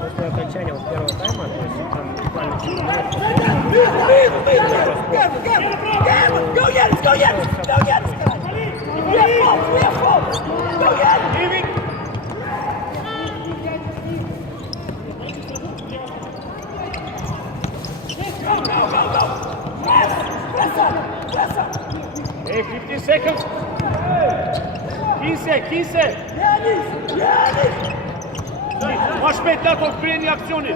После окончания вот первого тайма, то есть там буквально 10 минут. Hey, 15 seconds. 15. Možeš 5 nakon prije akcioni.